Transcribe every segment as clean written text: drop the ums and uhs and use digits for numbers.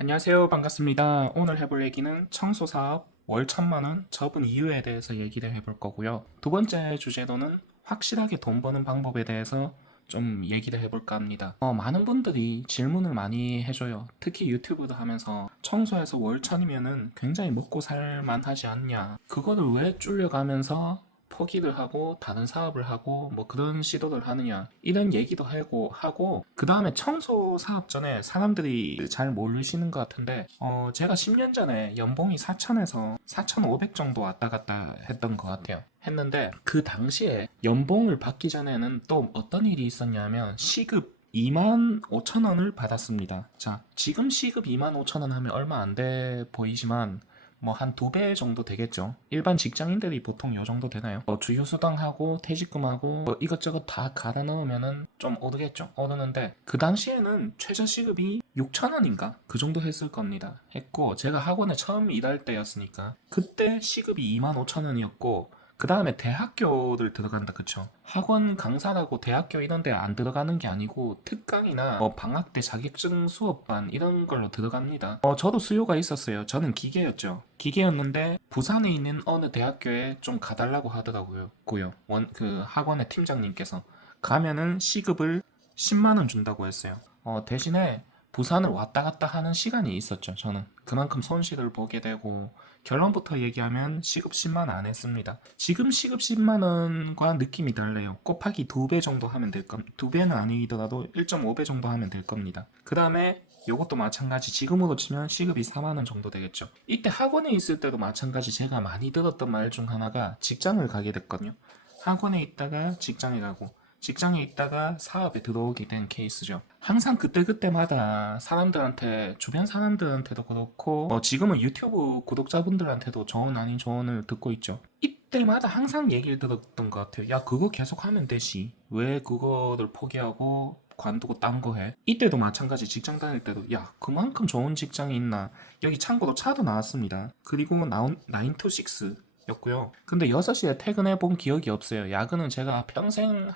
안녕하세요. 반갑습니다. 오늘 해볼 얘기는 청소 사업 월 1,000만원 접은 이유에 대해서 얘기를 해볼 거고요. 두 번째 주제로는 확실하게 돈 버는 방법에 대해서 좀 얘기를 해볼까 합니다. 많은 분들이 질문을 많이 해줘요. 특히 유튜브도 하면서 청소해서 월 1,000이면은 굉장히 먹고 살만하지 않냐. 그거를 왜 줄여가면서 포기를 하고 다른 사업을 하고 뭐 그런 시도를 하느냐 이런 얘기도 하고 그 다음에 청소 사업 전에 사람들이 잘 모르시는 것 같은데 제가 10년 전에 연봉이 4천에서 4,500 정도 왔다 갔다 했던 것 같아요. 했는데 그 당시에 연봉을 받기 전에는 또 어떤 일이 있었냐면 시급 25,000원을 받았습니다. 자, 지금 시급 25,000원 하면 얼마 안 돼 보이지만 뭐 한 2배 정도 되겠죠. 일반 직장인들이 보통 요 정도 되나요? 주휴수당하고 퇴직금하고 뭐 이것저것 다 갈아 넣으면은 좀 오르겠죠. 오르는데 그 당시에는 최저 시급이 6,000원인가? 그 정도 했을 겁니다. 했고 제가 학원에 처음 일할 때였으니까 그때 시급이 25,000원이었고 그 다음에 대학교를 들어간다, 그쵸? 학원 강사라고 대학교 이런 데 안 들어가는 게 아니고 특강이나 방학 때 자격증 수업반 이런 걸로 들어갑니다. 저도 수요가 있었어요. 저는 기계였죠. 기계였는데 부산에 있는 어느 대학교에 좀 가달라고 하더라고요. 그 학원의 팀장님께서 가면은 시급을 10만 원 준다고 했어요. 대신에 부산을 왔다 갔다 하는 시간이 있었죠. 저는 그만큼 손실을 보게 되고 결론부터 얘기하면 시급 10만 원 안 했습니다. 지금 시급 10만 원과 느낌이 달라요. 곱하기 2배 정도 하면 될 겁니다. 2배는 아니더라도 1.5배 정도 하면 될 겁니다. 그 다음에 요것도 마찬가지 지금으로 치면 시급이 4만 원 정도 되겠죠. 이때 학원에 있을 때도 마찬가지 제가 많이 들었던 말 중 하나가 직장을 가게 됐거든요. 학원에 있다가 직장에 가고 직장에 있다가 사업에 들어오게 된 케이스죠. 항상 그때그때마다 사람들한테, 주변 사람들한테도 그렇고, 지금은 유튜브 구독자분들한테도 조언 아닌 조언을 듣고 있죠. 이때마다 항상 얘기를 들었던 것 같아요. 야, 그거 계속 하면 되지. 왜 그거를 포기하고 관두고 딴 거 해? 이때도 마찬가지 직장 다닐 때도 야, 그만큼 좋은 직장이 있나. 여기 참고로 차도 나왔습니다. 그리고 나온 9 to 6 였고요. 근데 6시에 퇴근해 본 기억이 없어요. 야근은 제가 평생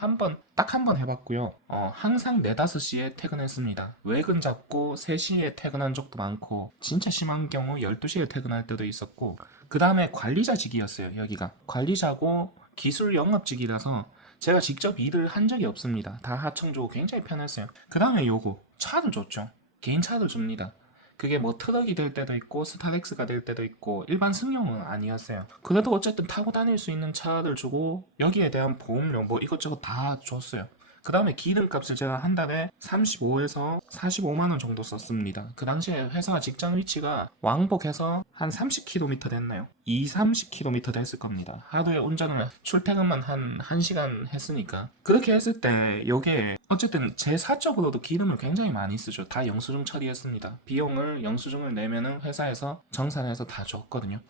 딱 한 번 해봤고요. 항상 4, 5시에 퇴근했습니다. 외근 잡고 3시에 퇴근한 적도 많고, 진짜 심한 경우 12시에 퇴근할 때도 있었고, 그 다음에 관리자직이었어요, 여기가. 관리자고 기술 영업직이라서 제가 직접 일을 한 적이 없습니다. 다 하청조고 굉장히 편했어요. 그 다음에 요거, 차를 줬죠. 개인 차를 줍니다. 그게 뭐 트럭이 될 때도 있고 스타렉스가 될 때도 있고 일반 승용은 아니었어요. 그래도 어쨌든 타고 다닐 수 있는 차를 주고 여기에 대한 보험료 뭐 이것저것 다 줬어요. 그 다음에 기름값을 제가 한 달에 35에서 45만 원 정도 썼습니다. 그 당시에 회사 직장 위치가 왕복해서 한 30km 됐나요? 2, 30km 됐을 겁니다. 하루에 운전을 출퇴근만 한 1시간 했으니까 그렇게 했을 때 요게 어쨌든 제 사적으로도 기름을 굉장히 많이 쓰죠. 다 영수증 처리했습니다. 비용을 영수증을 내면은 회사에서 정산해서 다 줬거든요.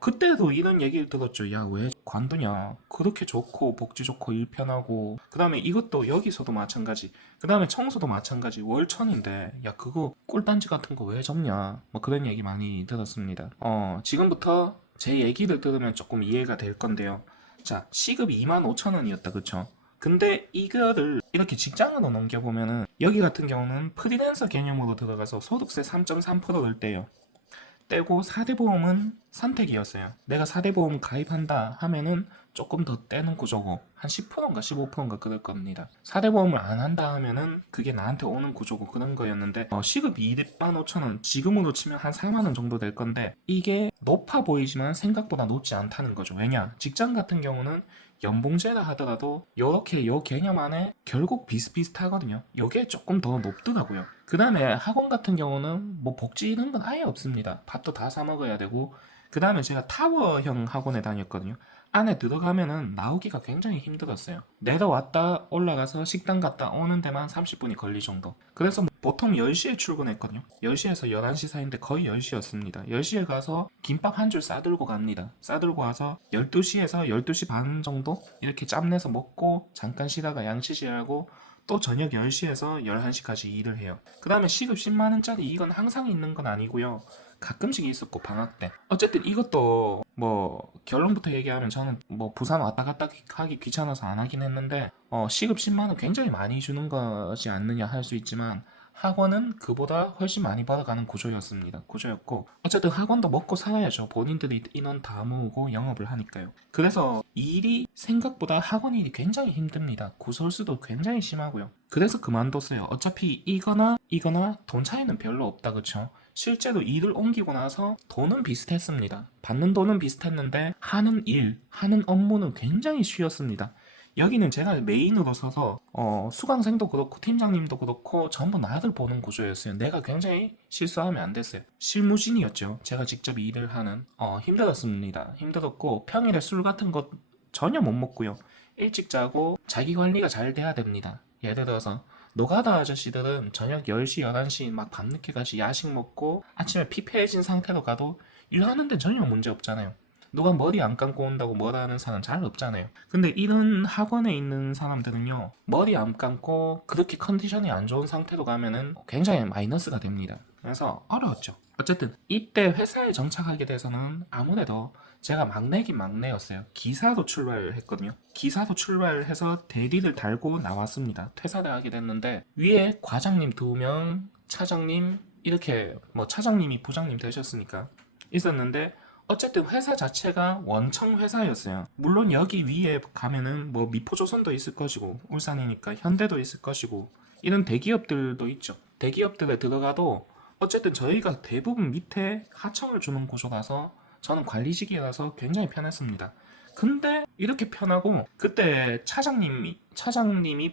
그때도 이런 얘기를 들었죠. 야, 왜 관두냐? 그렇게 좋고 복지 좋고 일 편하고 그 다음에 이것도 여기서도 마찬가지. 그 다음에 청소도 마찬가지. 월 1,000인데 야, 그거 꿀단지 같은 거 왜 접냐? 뭐 그런 얘기 많이 들었습니다. 지금부터 제 얘기를 들으면 조금 이해가 될 건데요. 자, 시급이 25,000원이었다, 그쵸? 근데 이거를 이렇게 직장으로 넘겨보면은 여기 같은 경우는 프리랜서 개념으로 들어가서 소득세 3.3%를 떼요. 떼고 4대 보험은 선택이었어요. 내가 4대 보험 가입한다 하면은 조금 더 떼는 구조고 한 10%인가 15%인가 그럴 겁니다. 4대 보험을 안 한다 하면은 그게 나한테 오는 구조고 그런 거였는데 시급이 25,000원 지금으로 치면 한 4만 원 정도 될 건데 이게 높아 보이지만 생각보다 높지 않다는 거죠. 왜냐? 직장 같은 경우는 연봉제라 하더라도 요렇게 요 개념 안에 결국 비슷비슷하거든요. 요게 조금 더 높더라고요. 그 다음에 학원 같은 경우는 뭐 복지 이런 건 아예 없습니다. 밥도 다 사 먹어야 되고 그 다음에 제가 타워형 학원에 다녔거든요. 안에 들어가면은 나오기가 굉장히 힘들었어요. 내려왔다 올라가서 식당 갔다 오는 데만 30분이 걸릴 정도. 그래서 보통 10시에 출근했거든요. 10시에서 11시 사이인데 거의 10시였습니다. 10시에 가서 김밥 한 줄 싸들고 갑니다. 싸들고 와서 12시에서 12시 반 정도 이렇게 짬내서 먹고 잠깐 쉬다가 양치질하고 또 저녁 10시에서 11시까지 일을 해요. 그 다음에 시급 10만원짜리 이건 항상 있는 건 아니고요. 가끔씩 있었고 방학 때. 어쨌든 이것도 뭐 결론부터 얘기하면 저는 뭐 부산 왔다 갔다 하기 귀찮아서 안 하긴 했는데 시급 10만 원 굉장히 많이 주는 것이 않느냐 할 수 있지만 학원은 그보다 훨씬 많이 벌어가는 구조였고 어쨌든 학원도 먹고 살아야죠. 본인들이 인원 다 모으고 영업을 하니까요. 그래서 일이 생각보다 학원 일이 굉장히 힘듭니다. 구설수도 굉장히 심하고요. 그래서 그만뒀어요. 어차피 이거나 돈 차이는 별로 없다, 그쵸? 실제로 일을 옮기고 나서 돈은 비슷했습니다. 받는 돈은 비슷했는데 하는 업무는 굉장히 쉬웠습니다. 여기는 제가 메인으로 서서 수강생도 그렇고 팀장님도 그렇고 전부 나를 보는 구조였어요. 내가 굉장히 실수하면 안 됐어요. 실무진이었죠. 제가 직접 일을 하는 힘들었습니다. 힘들었고 평일에 술 같은 것 전혀 못 먹고요. 일찍 자고 자기 관리가 잘 돼야 됩니다. 예를 들어서 노가다 아저씨들은 저녁 10시, 11시 막 밤늦게까지 야식 먹고 아침에 피폐해진 상태로 가도 일하는데 전혀 문제 없잖아요. 누가 머리 안 감고 온다고 뭐라 하는 사람 잘 없잖아요. 근데 이런 학원에 있는 사람들은요, 머리 안 감고 그렇게 컨디션이 안 좋은 상태로 가면은 굉장히 마이너스가 됩니다. 그래서 어려웠죠. 어쨌든 이때 회사에 정착하게 돼서는 아무래도 제가 막내긴 막내였어요. 기사로 출발을 했거든요. 기사로 출발을 해서 대리를 달고 나왔습니다. 퇴사를 하게 됐는데 위에 과장님 2명, 차장님 이렇게 뭐 차장님이 부장님 되셨으니까 있었는데 어쨌든 회사 자체가 원청 회사였어요. 물론 여기 위에 가면은 뭐 미포조선도 있을 것이고 울산이니까 현대도 있을 것이고 이런 대기업들도 있죠. 대기업들에 들어가도 어쨌든 저희가 대부분 밑에 하청을 주는 구조라서 저는 관리직이라서 굉장히 편했습니다. 근데 이렇게 편하고 그때 차장님이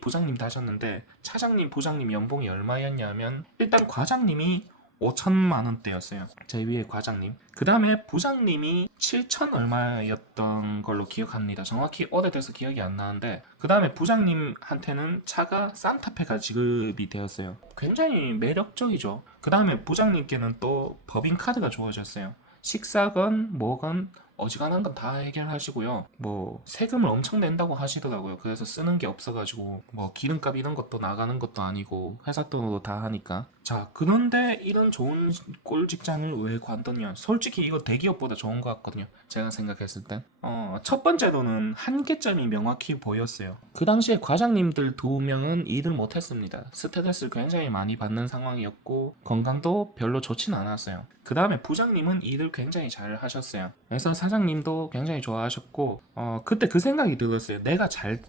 부장님 다셨는데 차장님 부장님 연봉이 얼마였냐면 일단 과장님이 5천만 원대였어요. 제 위에 과장님. 그 다음에 부장님이 7천 얼마였던 걸로 기억합니다. 정확히 오래돼서 기억이 안 나는데 그 다음에 부장님한테는 차가 산타페가 지급이 되었어요. 굉장히 매력적이죠. 그 다음에 부장님께는 또 법인카드가 주어졌어요. 식사건 뭐건 어지간한 건 다 해결하시고요. 뭐 세금을 엄청 낸다고 하시더라고요. 그래서 쓰는 게 없어가지고 뭐 기름값 이런 것도 나가는 것도 아니고 회사 돈으로 다 하니까. 자, 그런데 이런 좋은 꼴 직장을 왜 관뒀냐? 솔직히 이거 대기업보다 좋은 것 같거든요. 제가 생각했을 땐. 첫 번째로는 한계점이 명확히 보였어요. 그 당시에 과장님들 2명은 일을 못했습니다. 스트레스를 굉장히 많이 받는 상황이었고 건강도 별로 좋진 않았어요. 그 다음에 부장님은 일을 굉장히 잘 하셨어요. 그래서 사장님도 굉장히 좋아하셨고 그때 그 생각이 들었어요. 내가 잘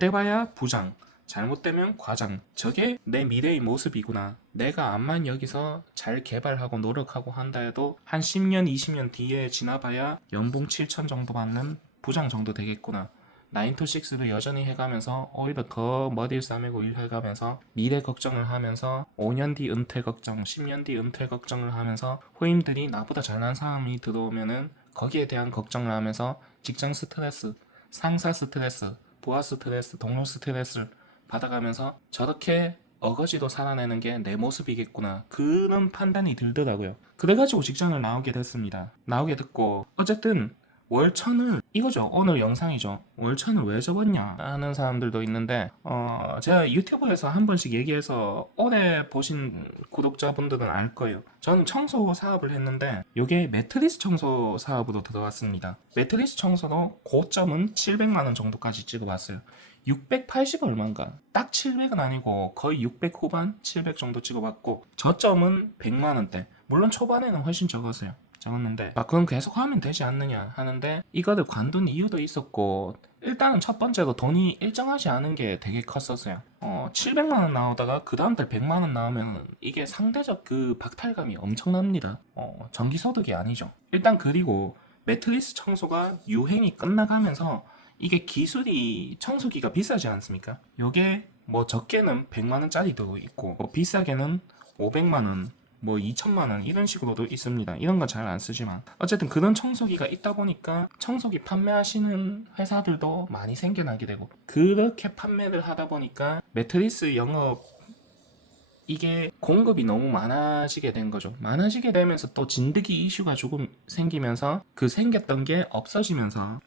돼봐야 부장, 잘못되면 과장. 저게 내 미래의 모습이구나. 내가 암만 여기서 잘 개발하고 노력하고 한다 해도 한 10년, 20년 뒤에 지나봐야 연봉 7천 정도 받는 부장 정도 되겠구나. 9to6를 여전히 해가면서 오히려 더 머리를 싸매고 일해가면서 미래 걱정을 하면서 5년 뒤 은퇴 걱정, 10년 뒤 은퇴 걱정을 하면서 후임들이 나보다 잘난 사람이 들어오면은 거기에 대한 걱정을 하면서 직장 스트레스, 상사 스트레스, 부하 스트레스, 동료 스트레스를 받아가면서 저렇게 어거지로 살아내는 게 내 모습이겠구나. 그런 판단이 들더라고요. 그래가지고 직장을 나오게 됐습니다. 나오게 됐고 어쨌든 월천을 이거죠. 오늘 영상이죠. 월천을 왜 접었냐 하는 사람들도 있는데 제가 유튜브에서 한 번씩 얘기해서 오래 보신 구독자분들은 알 거예요. 저는 청소 사업을 했는데 이게 매트리스 청소 사업으로 들어왔습니다. 매트리스 청소로 고점은 700만 원 정도까지 찍어봤어요. 680 얼마인가? 딱 700은 아니고 거의 600 후반, 700 정도 찍어봤고 저점은 100만 원대. 물론 초반에는 훨씬 적었는데 그럼 계속 하면 되지 않느냐 하는데 이거를 관둔 이유도 있었고 일단은 첫 번째로 돈이 일정하지 않은 게 되게 컸었어요. 700만 원 나오다가 그 다음 달 100만 원 나오면 이게 상대적 그 박탈감이 엄청납니다. 정기소득이 아니죠. 일단 그리고 매트리스 청소가 유행이 끝나가면서 이게 기술이 청소기가 비싸지 않습니까? 요게 뭐 적게는 100만 원짜리도 있고 뭐 비싸게는 500만 원 뭐 2천만 원 이런 식으로도 있습니다. 이런 건 잘 안 쓰지만 어쨌든 그런 청소기가 있다 보니까 청소기 판매하시는 회사들도 많이 생겨나게 되고 그렇게 판매를 하다 보니까 매트리스 영업 이게 공급이 너무 많아지게 된 거죠. 많아지게 되면서 또 진드기 이슈가 조금 생기면서 그 생겼던 게 없어지면서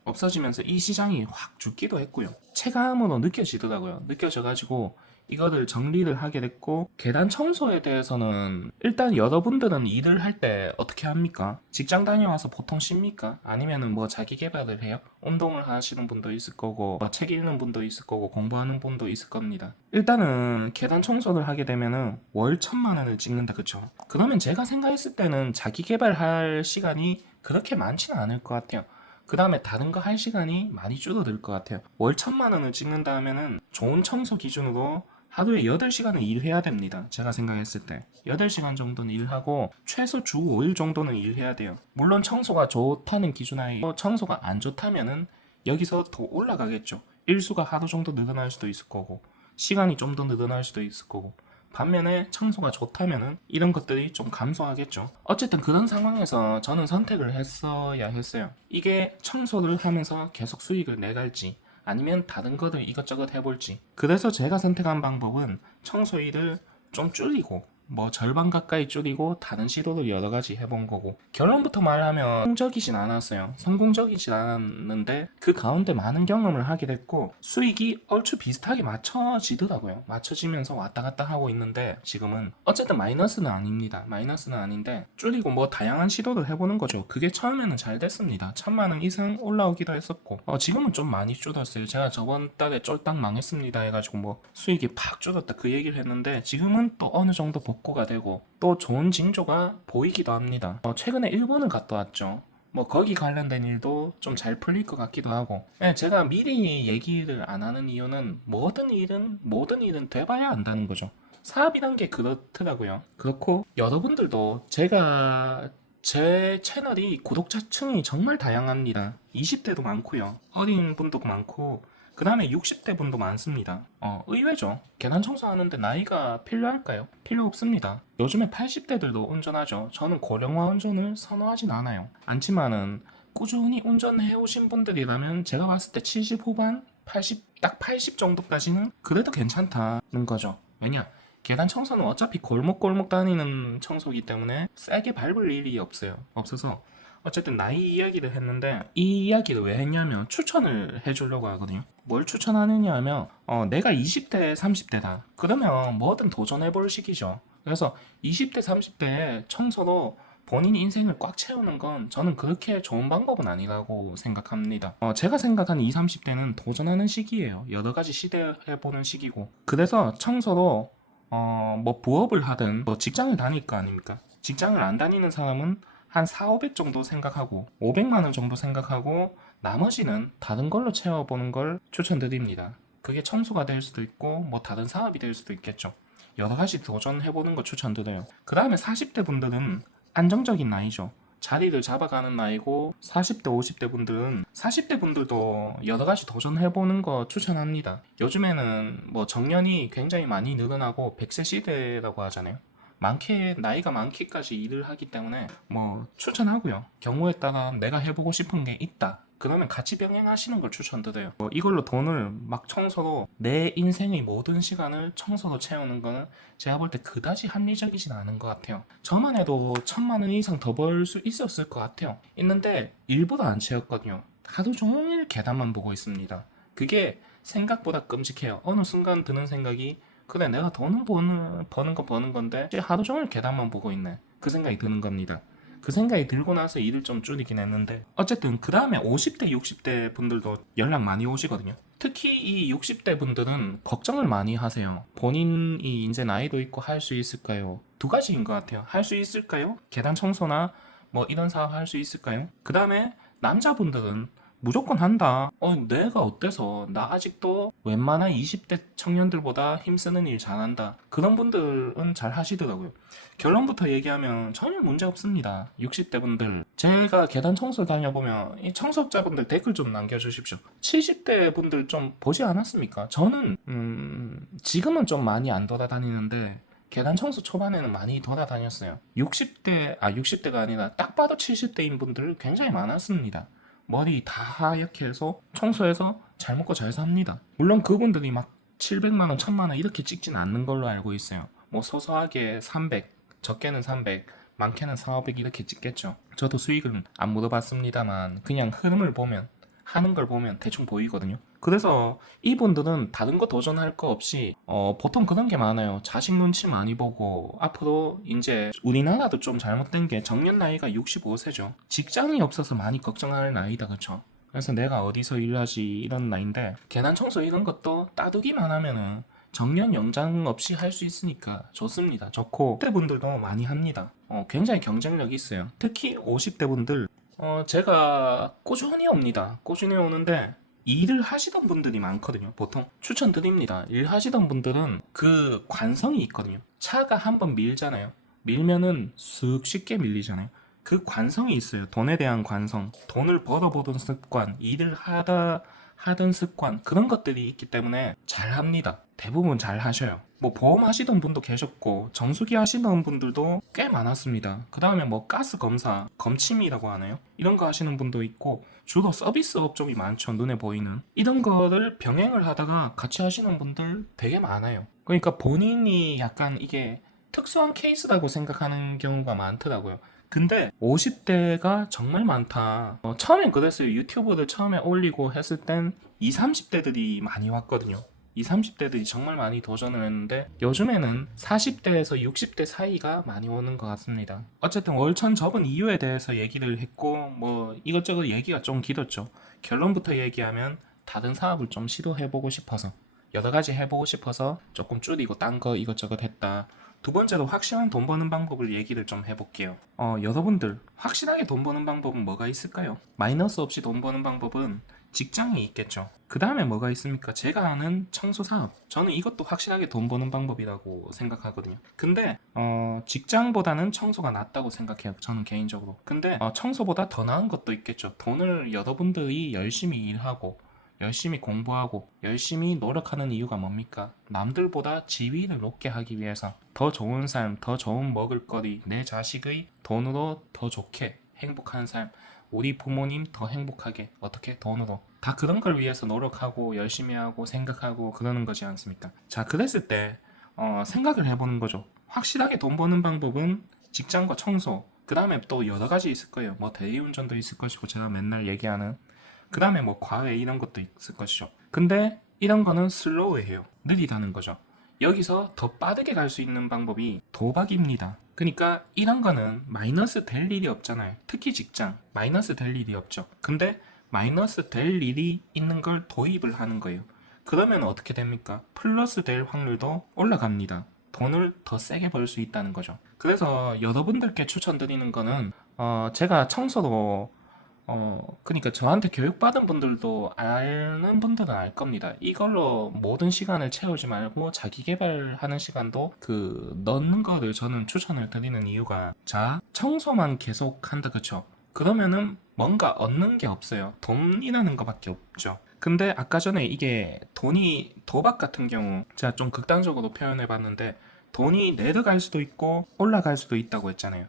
이 시장이 확 죽기도 했고요. 체감으로 느껴지더라고요. 느껴져가지고 이거를 정리를 하게 됐고, 계단 청소에 대해서는 일단 여러분들은 일을 할 때 어떻게 합니까? 직장 다녀와서 보통 쉽니까? 아니면은 뭐 자기 개발을 해요? 운동을 하시는 분도 있을 거고, 뭐 책 읽는 분도 있을 거고, 공부하는 분도 있을 겁니다. 일단은 계단 청소를 하게 되면은 월 1,000만 원을 찍는다, 그쵸? 그러면 제가 생각했을 때는 자기 개발할 시간이 그렇게 많지는 않을 것 같아요. 그 다음에 다른 거 할 시간이 많이 줄어들 것 같아요. 월 1,000만 원을 찍는다 하면은 좋은 청소 기준으로 하루에 8시간은 일해야 됩니다. 제가 생각했을 때 8시간 정도는 일하고 최소 주 5일 정도는 일해야 돼요. 물론 청소가 좋다는 기준하에 청소가 안 좋다면은 여기서 더 올라가겠죠. 일수가 하루 정도 늘어날 수도 있을 거고, 시간이 좀 더 늘어날 수도 있을 거고, 반면에 청소가 좋다면은 이런 것들이 좀 감소하겠죠. 어쨌든 그런 상황에서 저는 선택을 했어야 했어요. 이게 청소를 하면서 계속 수익을 내갈지 아니면 다른 거를 이것저것 해볼지. 그래서 제가 선택한 방법은 청소일을 좀 줄이고, 뭐 절반 가까이 줄이고 다른 시도를 여러 가지 해본 거고, 결론부터 말하면 성공적이진 않았어요. 성공적이진 않았는데 그 가운데 많은 경험을 하게 됐고 수익이 얼추 비슷하게 맞춰지더라고요. 맞춰지면서 왔다 갔다 하고 있는데 지금은 어쨌든 마이너스는 아닙니다. 마이너스는 아닌데 줄이고 뭐 다양한 시도를 해보는 거죠. 그게 처음에는 잘 됐습니다. 1,000만 원 이상 올라오기도 했었고, 지금은 좀 많이 줄었어요. 제가 저번 달에 쫄딱 망했습니다 해가지고 뭐 수익이 팍 줄었다 그 얘기를 했는데 지금은 또 어느 정도 복구가 되고 또 좋은 징조가 보이기도 합니다. 최근에 일본을 갔다 왔죠. 뭐 거기 관련된 일도 좀 잘 풀릴 것 같기도 하고. 제가 미리 얘기를 안 하는 이유는 모든 일은 돼봐야 안다는 거죠. 사업이란 게 그렇더라고요. 그렇고 여러분들도 제 채널이 구독자층이 정말 다양합니다. 20대도 많고요. 어린 분도 많고, 그 다음에 60대 분도 많습니다. 의외죠. 계단 청소하는데 나이가 필요할까요? 필요 없습니다. 요즘에 80대들도 운전하죠. 저는 고령화 운전을 선호하진 않아요. 않지만은 꾸준히 운전해 오신 분들이라면 제가 봤을 때 70 후반, 80, 딱 80 정도까지는 그래도 괜찮다는 거죠. 왜냐? 계단 청소는 어차피 골목골목 다니는 청소기 때문에 세게 밟을 일이 없어서 어쨌든 나이 이야기를 했는데, 이 이야기를 왜 했냐면 추천을 해주려고 하거든요. 뭘 추천하느냐 하면 내가 20대 30대다 그러면 뭐든 도전해볼 시기죠. 그래서 20대 30대에 청소로 본인 인생을 꽉 채우는 건 저는 그렇게 좋은 방법은 아니라고 생각합니다. 제가 생각하는 20, 30대는 도전하는 시기예요. 여러 가지 시도해보는 시기고, 그래서 청소로 뭐 부업을 하든 뭐 직장을 다닐 거 아닙니까? 직장을 안 다니는 사람은 한 4, 500 정도 생각하고 500만 원 정도 생각하고 나머지는 다른 걸로 채워보는 걸 추천드립니다. 그게 청소가 될 수도 있고 뭐 다른 사업이 될 수도 있겠죠. 여러 가지 도전해보는 거 추천드려요. 그 다음에 40대 분들은 안정적인 나이죠. 자리를 잡아가는 나이고, 40대, 50대 분들은 40대 분들도 여러 가지 도전해보는 거 추천합니다. 요즘에는 뭐 정년이 굉장히 많이 늘어나고 100세 시대라고 하잖아요. 나이가 많기까지 일을 하기 때문에 뭐 추천하고요. 경우에 따라 내가 해보고 싶은 게 있다 그러면 같이 병행하시는 걸 추천드려요. 이걸로 돈을 막 청소로 내 인생의 모든 시간을 청소로 채우는 거는 제가 볼 때 그다지 합리적이진 않은 것 같아요. 저만 해도 1,000만 원 이상 더 벌 수 있었을 것 같아요. 있는데 일부러 안 채웠거든요. 하루 종일 계단만 보고 있습니다. 그게 생각보다 끔찍해요. 어느 순간 드는 생각이, 그래 내가 돈은 버는 건데 하루 종일 계단만 보고 있네, 그 생각이 드는 겁니다. 그 생각이 들고 나서 일을 좀 줄이긴 했는데, 어쨌든 그 다음에 50대 60대 분들도 연락 많이 오시거든요. 특히 이 60대 분들은 걱정을 많이 하세요. 본인이 이제 나이도 있고 할 수 있을까요? 두 가지인 것 같아요. 할 수 있을까요? 계단 청소나 뭐 이런 사업 할 수 있을까요? 그 다음에 남자분들은 무조건 한다. 내가 어때서? 나 아직도 웬만한 20대 청년들보다 힘쓰는 일 잘한다. 그런 분들은 잘 하시더라고요. 결론부터 얘기하면 전혀 문제 없습니다. 60대 분들. 제가 계단 청소 다녀보면 이 청소업자분들 댓글 좀 남겨주십시오. 70대 분들 좀 보지 않았습니까? 저는 지금은 좀 많이 안 돌아다니는데 계단 청소 초반에는 많이 돌아다녔어요. 60대가 아니라 딱 봐도 70대인 분들 굉장히 많았습니다. 머리 다 하얗게 해서 청소해서 잘 먹고 잘 삽니다. 물론 그분들이 막 700만 원, 1000만 원 이렇게 찍진 않는 걸로 알고 있어요. 뭐 소소하게 300, 적게는 300, 많게는 4, 500 이렇게 찍겠죠. 저도 수익은 안 물어봤습니다만 그냥 흐름을 보면, 하는 걸 보면 대충 보이거든요. 그래서 이분들은 다른 거 도전할 거 없이 보통 그런 게 많아요. 자식 눈치 많이 보고 앞으로 이제 우리나라도 좀 잘못된 게 정년 나이가 65세죠. 직장이 없어서 많이 걱정할 나이다, 그쵸? 그래서 내가 어디서 일하지 이런 나이인데 계단 청소 이런 것도 따두기만 하면은 정년 연장 없이 할 수 있으니까 좋습니다. 좋고 10대 분들도 많이 합니다. 굉장히 경쟁력이 있어요. 특히 50대 분들 제가 꾸준히 옵니다. 꾸준히 오는데 일을 하시던 분들이 많거든요. 보통 추천드립니다. 일 하시던 분들은 그 관성이 있거든요. 차가 한번 밀잖아요. 밀면은 쓱 쉽게 밀리잖아요. 그 관성이 있어요. 돈에 대한 관성, 돈을 벌어보던 습관, 일을 하던 습관, 그런 것들이 있기 때문에 잘 합니다. 대부분 잘 하셔요. 뭐 보험 하시던 분도 계셨고 정수기 하시던 분들도 꽤 많았습니다. 그 다음에 뭐 가스 검사, 검침이라고 하나요? 이런 거 하시는 분도 있고 주로 서비스 업종이 많죠. 눈에 보이는 이런 거를 병행을 하다가 같이 하시는 분들 되게 많아요. 그러니까 본인이 약간 이게 특수한 케이스라고 생각하는 경우가 많더라고요. 근데 50대가 정말 많다. 처음엔 그랬어요. 유튜브를 처음에 올리고 했을 땐 20, 30대들이 많이 왔거든요. 20, 30대들이 정말 많이 도전을 했는데 요즘에는 40대에서 60대 사이가 많이 오는 것 같습니다. 어쨌든 월천 접은 이유에 대해서 얘기를 했고 뭐 이것저것 얘기가 좀 길었죠. 결론부터 얘기하면 다른 사업을 좀 시도해보고 싶어서 여러 가지 해보고 싶어서 조금 줄이고 딴 거 이것저것 했다. 두 번째로 확실한 돈 버는 방법을 얘기를 좀 해볼게요. 여러분들 확실하게 돈 버는 방법은 뭐가 있을까요? 마이너스 없이 돈 버는 방법은 직장이 있겠죠. 그 다음에 뭐가 있습니까? 제가 아는 청소 사업. 저는 이것도 확실하게 돈 버는 방법이라고 생각하거든요. 근데 직장보다는 청소가 낫다고 생각해요. 저는 개인적으로. 근데 청소보다 더 나은 것도 있겠죠. 돈을 여러분들이 열심히 일하고 열심히 공부하고 열심히 노력하는 이유가 뭡니까? 남들보다 지위를 높게 하기 위해서 더 좋은 삶, 더 좋은 먹을거리, 내 자식의 돈으로 더 좋게 행복한 삶, 우리 부모님 더 행복하게 어떻게 돈으로 다 그런 걸 위해서 노력하고 열심히 하고 생각하고 그러는 거지 않습니까? 자, 그랬을 때 생각을 해보는 거죠. 확실하게 돈 버는 방법은 직장과 청소, 그 다음에 또 여러 가지 있을 거예요. 뭐 대리운전도 있을 것이고 제가 맨날 얘기하는 그 다음에 뭐 과외 이런 것도 있을 것이죠. 근데 이런 거는 슬로우해요. 느리다는 거죠. 여기서 더 빠르게 갈 수 있는 방법이 도박입니다. 그러니까 이런 거는 마이너스 될 일이 없잖아요. 특히 직장 마이너스 될 일이 없죠. 근데 마이너스 될 일이 있는 걸 도입을 하는 거예요. 그러면 어떻게 됩니까? 플러스 될 확률도 올라갑니다. 돈을 더 세게 벌 수 있다는 거죠. 그래서 여러분들께 추천드리는 거는 제가 청소도 그러니까 저한테 교육받은 분들도 아는 분들은 알 겁니다. 이걸로 모든 시간을 채우지 말고 자기 개발하는 시간도 넣는 거를 저는 추천을 드리는 이유가 자, 청소만 계속 한다 그쵸? 그러면은 뭔가 얻는 게 없어요. 돈이라는 거밖에 없죠. 근데 아까 전에 이게 돈이 도박 같은 경우 제가 좀 극단적으로 표현해 봤는데 돈이 내려갈 수도 있고 올라갈 수도 있다고 했잖아요.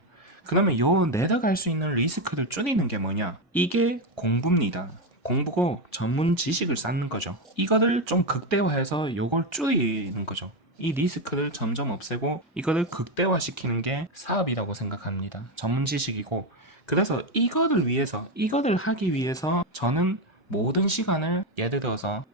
그러면 요 내려갈 수 있는 리스크를 줄이는 게 뭐냐? 이게 공부입니다. 공부고 전문 지식을 쌓는 거죠. 이거를 좀 극대화해서 요걸 줄이는 거죠. 이 리스크를 점점 없애고 이거를 극대화시키는 게 사업이라고 생각합니다. 전문 지식이고 그래서 이거를 하기 위해서 저는 모든 시간을 예를 들어서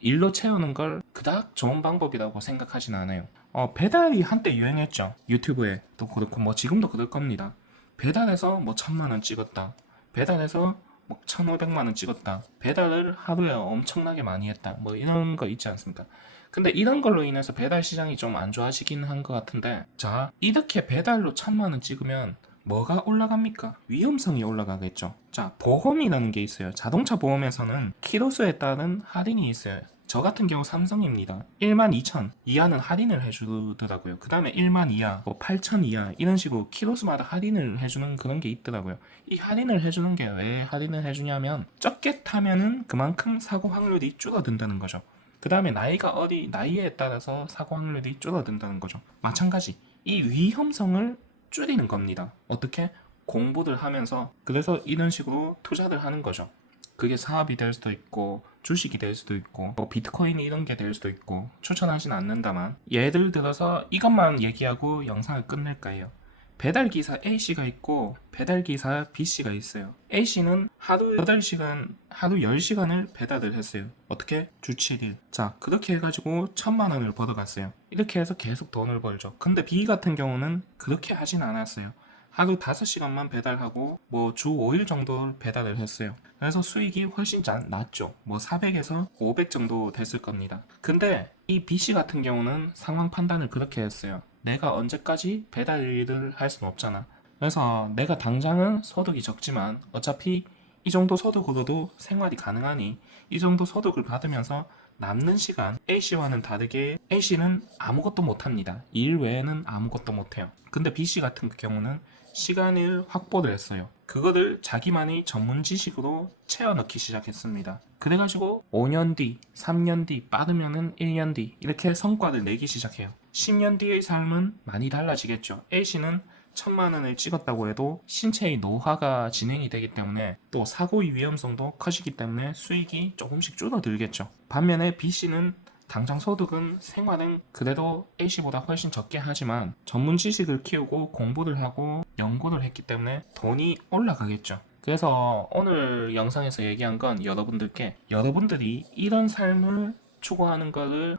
일로 채우는 걸 그닥 좋은 방법이라고 생각하진 않아요. 배달이 한때 유행했죠. 유튜브에 또 그렇고 뭐 지금도 그럴 겁니다. 배달해서 뭐 1,000만 원 찍었다. 배달해서 뭐 1,500만 원 찍었다. 배달을 하루에 엄청나게 많이 했다. 뭐 이런 거 있지 않습니까? 근데 이런 걸로 인해서 배달 시장이 좀 안 좋아지긴 한 것 같은데 자, 이렇게 배달로 1,000만 원 찍으면 뭐가 올라갑니까? 위험성이 올라가겠죠. 자, 보험이라는 게 있어요. 자동차 보험에서는 키로수에 따른 할인이 있어요. 저 같은 경우 삼성입니다. 12,000 이하는 할인을 해주더라고요. 그 다음에 1만 이하, 뭐 8,000 이하 이런 식으로 키로수마다 할인을 해주는 그런 게 있더라고요. 이 할인을 해주는 게 왜 할인을 해주냐면 적게 타면은 그만큼 사고 확률이 줄어든다는 거죠. 그 다음에 나이에 따라서 사고 확률이 줄어든다는 거죠. 마찬가지 이 위험성을 줄이는 겁니다. 어떻게? 공부를 하면서 그래서 이런 식으로 투자를 하는 거죠. 그게 사업이 될 수도 있고 주식이 될 수도 있고 뭐 비트코인 이런 게 될 수도 있고 추천하진 않는다만 예를 들어서 이것만 얘기하고 영상을 끝낼 거예요. 배달기사 A씨가 있고 배달기사 B씨가 있어요. A씨는 하루 8시간, 하루 10시간을 배달을 했어요. 어떻게? 주 7일. 자, 그렇게 해가지고 1,000만 원을 벌어갔어요. 이렇게 해서 계속 돈을 벌죠. 근데 B 같은 경우는 그렇게 하진 않았어요. 하루 5시간만 배달하고 뭐 주 5일 정도 배달을 했어요. 그래서 수익이 훨씬 낮죠. 뭐 400에서 500 정도 됐을 겁니다. 근데 이 B씨 같은 경우는 상황 판단을 그렇게 했어요. 내가 언제까지 배달 일을 할 수는 없잖아. 그래서 내가 당장은 소득이 적지만 어차피 이 정도 소득으로도 생활이 가능하니 이 정도 소득을 받으면서 남는 시간 A씨와는 다르게 A씨는 아무것도 못합니다. 일 외에는 아무것도 못해요. 근데 B씨 같은 경우는 시간을 확보를 했어요. 그거를 자기만의 전문 지식으로 채워 넣기 시작했습니다. 그래가지고 5년 뒤, 3년 뒤, 빠르면은 1년 뒤 이렇게 성과를 내기 시작해요. 10년 뒤의 삶은 많이 달라지겠죠. A씨는 1,000만 원을 찍었다고 해도 신체의 노화가 진행이 되기 때문에 또 사고의 위험성도 커지기 때문에 수익이 조금씩 줄어들겠죠. 반면에 B씨는 당장 소득은 생활은 그래도 A씨보다 훨씬 적게 하지만 전문 지식을 키우고 공부를 하고 연구를 했기 때문에 돈이 올라가겠죠. 그래서 오늘 영상에서 얘기한 건 여러분들이 이런 삶을 추구하는 거를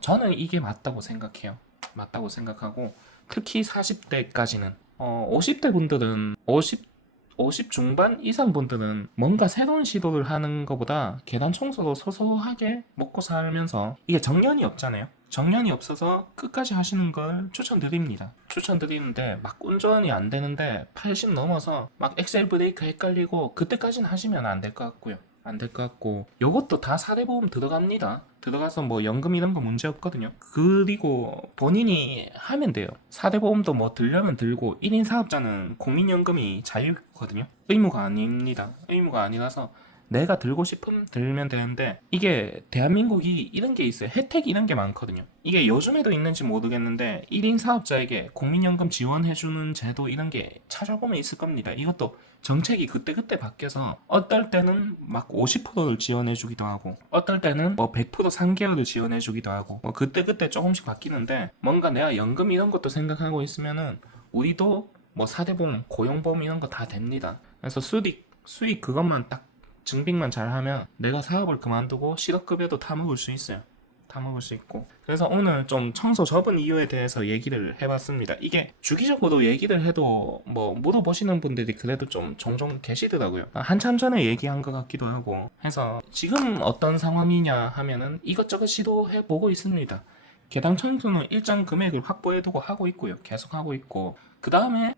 저는 이게 맞다고 생각해요. 맞다고 생각하고 특히 40대까지는 50대 분들은 50 중반 이상 분들은 뭔가 새로운 시도를 하는 것보다 계단 청소도 소소하게 먹고 살면서 이게 정년이 없잖아요. 정년이 없어서 끝까지 하시는 걸 추천드립니다. 추천드리는데 막 운전이 안 되는데 80 넘어서 막 엑셀 브레이크 헷갈리고 그때까지는 하시면 안 될 것 같고요. 안 될 것 같고 요것도 다 사례보험 들어갑니다. 들어가서 뭐 연금 이런 거 문제 없거든요. 그리고 본인이 하면 돼요. 사례보험도 뭐 들려면 들고 1인 사업자는 국민연금이 자유거든요. 의무가 아닙니다. 의무가 아니라서 내가 들고 싶으면 들면 되는데 이게 대한민국이 이런 게 있어요. 혜택이 이런 게 많거든요. 이게 요즘에도 있는지 모르겠는데 1인 사업자에게 국민연금 지원해주는 제도 이런 게 찾아보면 있을 겁니다. 이것도 정책이 그때그때 바뀌어서 어떨 때는 막 50%를 지원해주기도 하고 어떨 때는 뭐 100% 3개월을 지원해주기도 하고 뭐 그때그때 조금씩 바뀌는데 뭔가 내가 연금 이런 것도 생각하고 있으면은 우리도 뭐 사대보험, 고용보험 이런 거 다 됩니다. 그래서 수익 그것만 딱 증빙만 잘하면 내가 사업을 그만두고 실업급여도 타먹을 수 있어요. 타먹을 수 있고. 그래서 오늘 좀 청소 접은 이유에 대해서 얘기를 해봤습니다. 이게 주기적으로 얘기를 해도 뭐 물어보시는 분들이 그래도 좀 종종 계시더라고요. 한참 전에 얘기한 것 같기도 하고 해서 지금 어떤 상황이냐 하면은 이것저것 시도해보고 있습니다. 계단 청소는 일정 금액을 확보해두고 하고 있고요. 계속 하고 있고 그 다음에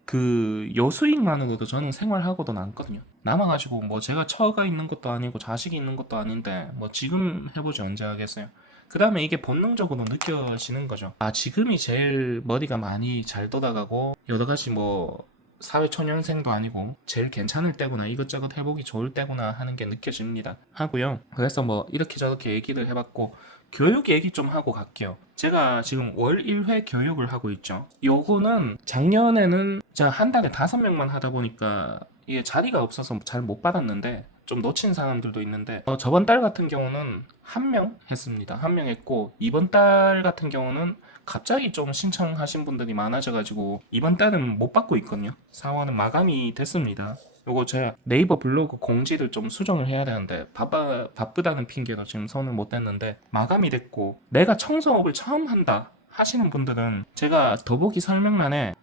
요 수익만으로도 저는 생활하고도 남거든요. 남아가지고 뭐 제가 처가 있는 것도 아니고 자식이 있는 것도 아닌데 뭐 지금 해보지 언제 하겠어요. 그 다음에 이게 본능적으로 느껴지는 거죠. 아, 지금이 제일 머리가 많이 잘 돌아가고 여러 가지 뭐 사회초년생도 아니고 제일 괜찮을 때구나, 이것저것 해보기 좋을 때구나 하는 게 느껴집니다. 하고요. 그래서 뭐 이렇게 저렇게 얘기를 해봤고 교육 얘기 좀 하고 갈게요. 제가 지금 월 1회 교육을 하고 있죠. 요거는 작년에는 제가 한 달에 5명만 하다 보니까 이게 자리가 없어서 잘 못 받았는데 좀 놓친 사람들도 있는데 저번 달 같은 경우는 1명 했습니다. 1명 했고 이번 달 같은 경우는 갑자기 좀 신청하신 분들이 많아져가지고 이번 달은 못 받고 있거든요. 4월은 마감이 됐습니다. 요거 제가 네이버 블로그 공지를 좀 수정을 해야 되는데 바쁘다는 핑계로 지금 손을 못 댔는데 마감이 됐고 내가 청소업을 처음 한다 하시는 분들은 제가 더보기 설명란에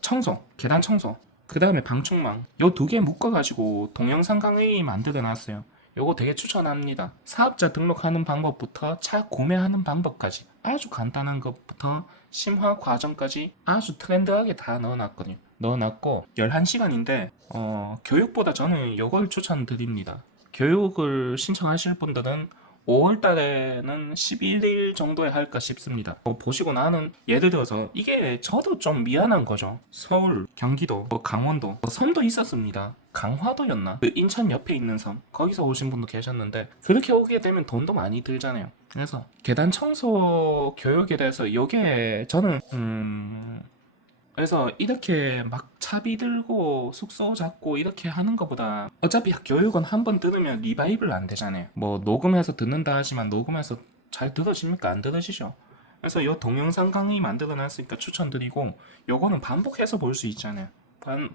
청소, 계단 청소 그 다음에 방충망 요 2개 묶어가지고 동영상 강의 만들어 놨어요. 요거 되게 추천합니다. 사업자 등록하는 방법부터 차 구매하는 방법까지 아주 간단한 것부터 심화 과정까지 아주 트렌드하게 다 넣어놨거든요. 넣어놨고 11시간인데 교육보다 저는 요걸 추천드립니다. 교육을 신청하실 분들은 5월 달에는 11일 정도에 할까 싶습니다. 보시고 나는 예를 들어서 이게 저도 좀 미안한 거죠. 서울, 경기도, 강원도, 섬도 있었습니다. 강화도였나? 그 인천 옆에 있는 섬 거기서 오신 분도 계셨는데 그렇게 오게 되면 돈도 많이 들잖아요. 그래서 계단 청소 교육에 대해서 요게 저는 그래서 이렇게 막 차비 들고 숙소 잡고 이렇게 하는 것보다 어차피 교육은 한 번 들으면 리바이벌 안 되잖아요. 뭐 녹음해서 듣는다 하지만 녹음해서 잘 들어집니까? 안 들어지죠. 그래서 이 동영상 강의 만들어 놨으니까 추천드리고, 요거는 반복해서 볼 수 있잖아요.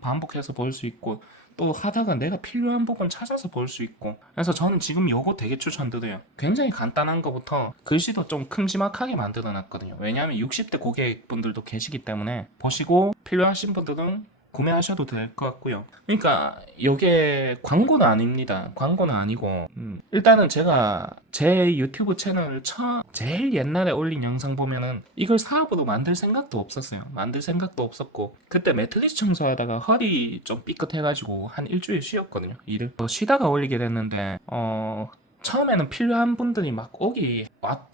반복해서 볼 수 있고, 또 하다가 내가 필요한 부분 찾아서 볼 수 있고, 그래서 저는 지금 요거 되게 추천드려요. 굉장히 간단한 거부터 글씨도 좀 큼지막하게 만들어 놨거든요. 왜냐하면 60대 고객분들도 계시기 때문에 보시고 필요하신 분들은 구매하셔도 될 것 같고요. 그러니까 이게 광고는 아닙니다. 광고는 아니고 일단은 제가 제 유튜브 채널을 제일 옛날에 올린 영상 보면은 이걸 사업으로 만들 생각도 없었어요. 만들 생각도 없었고, 그때 매트리스 청소하다가 허리 좀 삐끗해가지고 한 일주일 쉬었거든요. 일을 쉬다가 올리게 됐는데 처음에는 필요한 분들이 막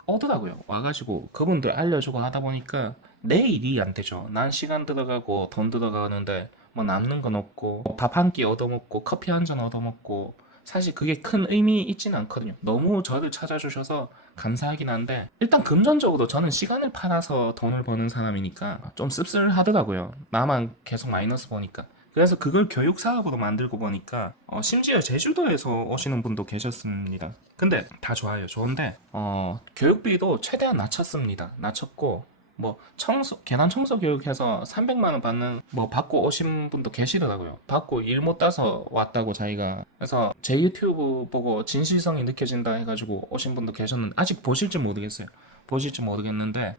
오더라고요. 와가지고 그분들 알려주고 하다 보니까 내 일이 안 되죠. 난 시간 들어가고 돈 들어가는데 뭐 남는 건 없고, 밥 한 끼 얻어먹고 커피 한 잔 얻어먹고, 사실 그게 큰 의미 있지는 않거든요. 너무 저를 찾아주셔서 감사하긴 한데, 일단 금전적으로 저는 시간을 팔아서 돈을 버는 사람이니까 좀 씁쓸하더라고요. 나만 계속 마이너스 보니까. 그래서 그걸 교육 사업으로 만들고 보니까 심지어 제주도에서 오시는 분도 계셨습니다. 근데 다 좋아요. 좋은데 교육비도 최대한 낮췄습니다. 낮췄고, 뭐 계단 청소 교육해서 300만 원 받고 오신 분도 계시더라고요. 받고 일 못 따서 왔다고 자기가. 그래서 제 유튜브 보고 진실성이 느껴진다 해가지고 오신 분도 계셨는데, 아직 보실지 모르겠는데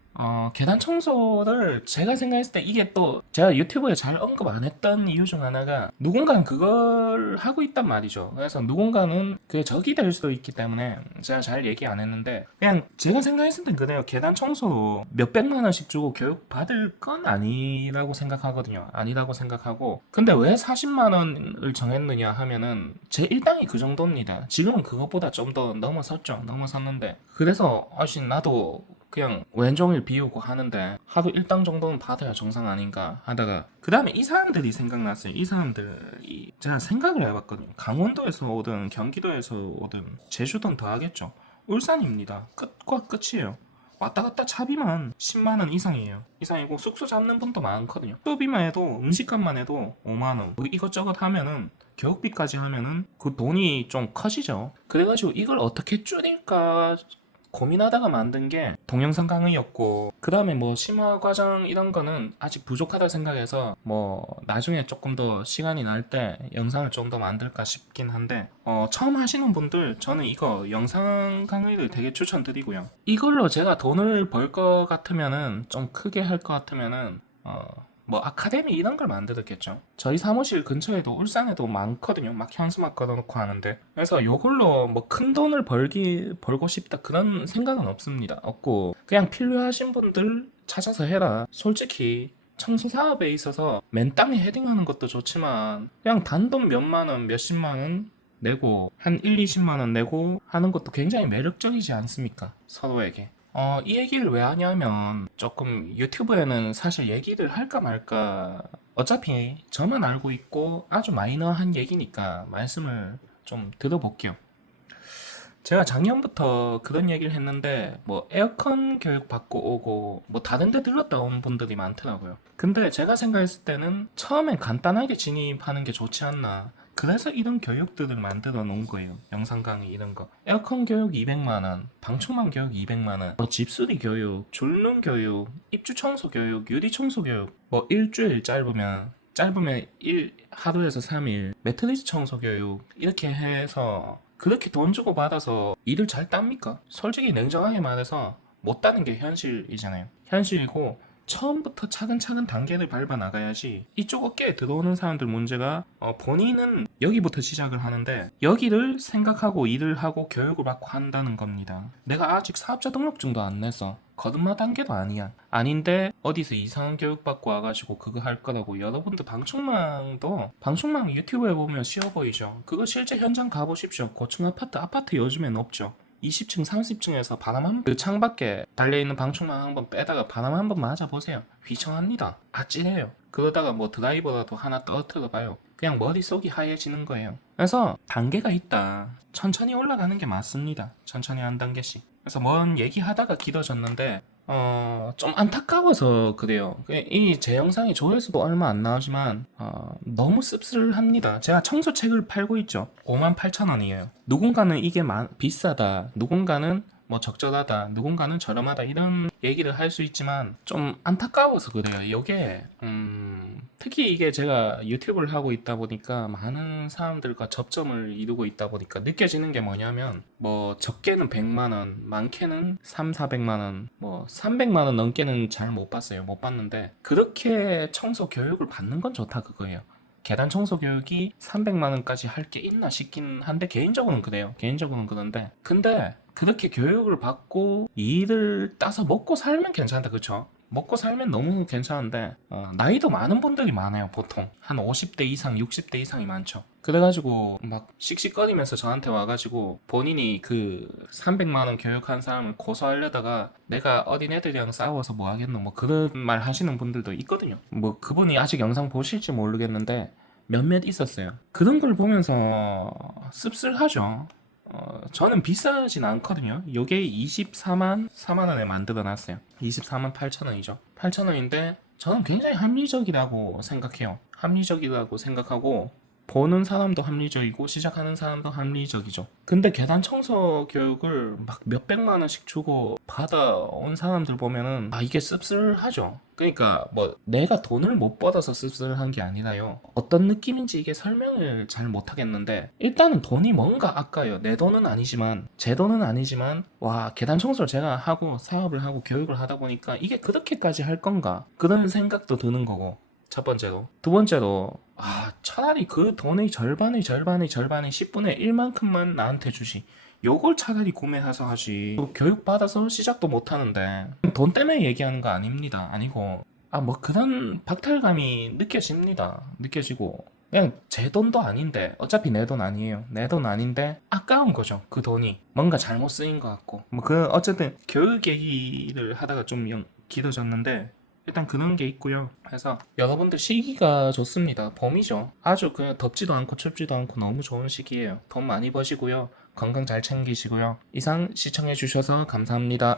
계단 청소를 제가 생각했을 때, 이게 또 제가 유튜브에 잘 언급 안 했던 이유 중 하나가, 누군가는 그걸 하고 있단 말이죠. 그래서 누군가는 그게 적이 될 수도 있기 때문에 제가 잘 얘기 안 했는데, 그냥 제가 생각했을 땐 그래요. 계단 청소로 몇백만 원씩 주고 교육 받을 건 아니라고 생각하거든요. 아니라고 생각하고, 근데 왜 40만 원을 정했느냐 하면은 제 일당이 그 정도입니다. 지금은 그것보다 좀 더 넘어섰는데, 그래서 나도 그냥 왼종일 비우고 하는데 하루 일당 정도는 받아야 정상 아닌가 하다가, 그 다음에 이 사람들이 생각났어요. 이 사람들이 제가 생각을 해봤거든요. 강원도에서 오든 경기도에서 오든 제주도는 더 하겠죠. 울산입니다. 끝과 끝이에요. 왔다 갔다 차비만 10만 원 이상이고, 숙소 잡는 분도 많거든요. 숙소비만 해도, 음식값만 해도 5만 원. 뭐 이것저것 하면은, 교육비까지 하면은 그 돈이 좀 커지죠. 그래가지고 이걸 어떻게 줄일까 고민하다가 만든 게 동영상 강의였고, 그 다음에 뭐 심화 과정 이런 거는 아직 부족하다 생각해서 뭐 나중에 조금 더 시간이 날 때 영상을 좀 더 만들까 싶긴 한데, 처음 하시는 분들 저는 이거 영상 강의를 되게 추천드리고요. 이걸로 제가 돈을 벌 것 같으면은, 좀 크게 할 것 같으면은 뭐 아카데미 이런 걸 만들었겠죠. 저희 사무실 근처에도 울산에도 많거든요. 막 현수막 걸어놓고 하는데, 그래서 요걸로 뭐 큰 돈을 벌고 싶다 그런 생각은 없고, 그냥 필요하신 분들 찾아서 해라. 솔직히 청소 사업에 있어서 맨땅에 헤딩하는 것도 좋지만, 그냥 단돈 몇만 원, 몇십만 원 내고 한 1, 20만 원 내고 하는 것도 굉장히 매력적이지 않습니까? 서로에게. 이 얘기를 왜 하냐면, 조금 유튜브에는 사실 얘기를 할까 말까, 어차피 저만 알고 있고 아주 마이너한 얘기니까 말씀을 좀 들어볼게요. 제가 작년부터 그런 얘기를 했는데, 뭐 에어컨 교육 받고 오고 뭐 다른 데 들렀다 온 분들이 많더라고요. 근데 제가 생각했을 때는 처음엔 간단하게 진입하는 게 좋지 않나. 그래서 이런 교육들을 만들어 놓은 거예요. 영상 강의 이런 거. 에어컨 교육 200만 원, 방충망 교육 200만 원, 뭐 집수리 교육, 줄눈 교육, 입주 청소 교육, 유리 청소 교육, 뭐 일주일 짧으면 하루에서 3일, 매트리스 청소 교육, 이렇게 해서 그렇게 돈 주고 받아서 일을 잘 땁니까? 솔직히 냉정하게 말해서 못 따는 게 현실이잖아요. 현실이고, 처음부터 차근차근 단계를 밟아 나가야지. 이쪽 업계에 들어오는 사람들 문제가, 본인은 여기부터 시작을 하는데 여기를 생각하고 일을 하고 교육을 받고 한다는 겁니다. 내가 아직 사업자 등록증도 안 내서 거듭마 단계도 아닌데 어디서 이상한 교육 받고 와가지고 그거 할 거라고. 여러분들 방충망 유튜브에 보면 쉬워 보이죠? 그거 실제 현장 가보십시오. 고층 아파트 요즘엔 없죠. 20층, 30층에서 그 창밖에 달려있는 방충망 한번 빼다가 바람 한번 맞아보세요. 휘청합니다. 아찔해요. 그러다가 뭐 드라이버라도 하나 떨어뜨려 봐요. 그냥 머릿속이 하얘지는 거예요. 그래서 단계가 있다. 천천히 올라가는 게 맞습니다. 천천히 한 단계씩. 그래서 뭔 얘기하다가 길어졌는데, 좀 안타까워서 그래요. 이 제 영상이 조회수도 얼마 안 나오지만 너무 씁쓸합니다. 제가 청소책을 팔고 있죠. 58,000원이에요. 누군가는 이게 비싸다, 누군가는 뭐 적절하다, 누군가는 저렴하다 이런 얘기를 할 수 있지만 좀 안타까워서 그래요. 이게 특히 이게 제가 유튜브를 하고 있다 보니까 많은 사람들과 접점을 이루고 있다 보니까 느껴지는 게 뭐냐면 뭐 적게는 100만 원, 많게는 3, 400만 원, 뭐 300만 원 넘게는 잘 못 봤어요. 못 봤는데 그렇게 청소 교육을 받는 건 좋다 그거예요. 계단 청소 교육이 300만 원까지 할 게 있나 싶긴 한데 개인적으로는 그래요. 개인적으로는 그런데 근데 그렇게 교육을 받고 일을 따서 먹고 살면 괜찮다 그쵸? 먹고 살면 너무 괜찮은데 나이도 많은 분들이 많아요. 보통 한 50대 이상 60대 이상이 많죠. 그래가지고 막 씩씩거리면서 저한테 와가지고 본인이 그 300만 원 교육한 사람을 고소하려다가 내가 어린애들이랑 싸워서 뭐 하겠노 뭐 그런 말 하시는 분들도 있거든요. 뭐 그분이 아직 영상 보실지 모르겠는데 몇몇 있었어요. 그런 걸 보면서 씁쓸하죠. 저는 비싸진 않거든요. 요게 4만 원에 만들어 놨어요. 24만 8천 원이죠. 8천 원인데 저는 굉장히 합리적이라고 생각해요. 합리적이라고 생각하고 보는 사람도 합리적이고 시작하는 사람도 합리적이죠. 근데 계단 청소 교육을 막 몇백만 원씩 주고 받아온 사람들 보면은 이게 씁쓸하죠. 그러니까 뭐 내가 돈을 못 받아서 씁쓸한 게 아니라요. 어떤 느낌인지 이게 설명을 잘 못하겠는데 일단은 돈이 뭔가 아까요. 내 돈은 아니지만 제 돈은 아니지만 와 계단 청소를 제가 하고 사업을 하고 교육을 하다 보니까 이게 그렇게까지 할 건가 그런 생각도 드는 거고 첫 번째로. 두 번째로, 차라리 그 돈의 절반의 10분의 1만큼만 나한테 주시. 요걸 차라리 구매해서 하지. 교육 받아서 시작도 못 하는데. 돈 때문에 얘기하는 거 아닙니다. 아니고. 뭐 그런 박탈감이 느껴집니다. 느껴지고. 그냥 제 돈도 아닌데, 어차피 내 돈 아니에요. 내 돈 아닌데, 아까운 거죠. 그 돈이. 뭔가 잘못 쓰인 것 같고. 어쨌든, 교육 얘기를 하다가 좀 길어졌는데, 일단 그런 게 있고요. 그래서 여러분들 시기가 좋습니다. 봄이죠. 아주 그냥 덥지도 않고 춥지도 않고 너무 좋은 시기예요. 돈 많이 버시고요. 건강 잘 챙기시고요. 이상 시청해 주셔서 감사합니다.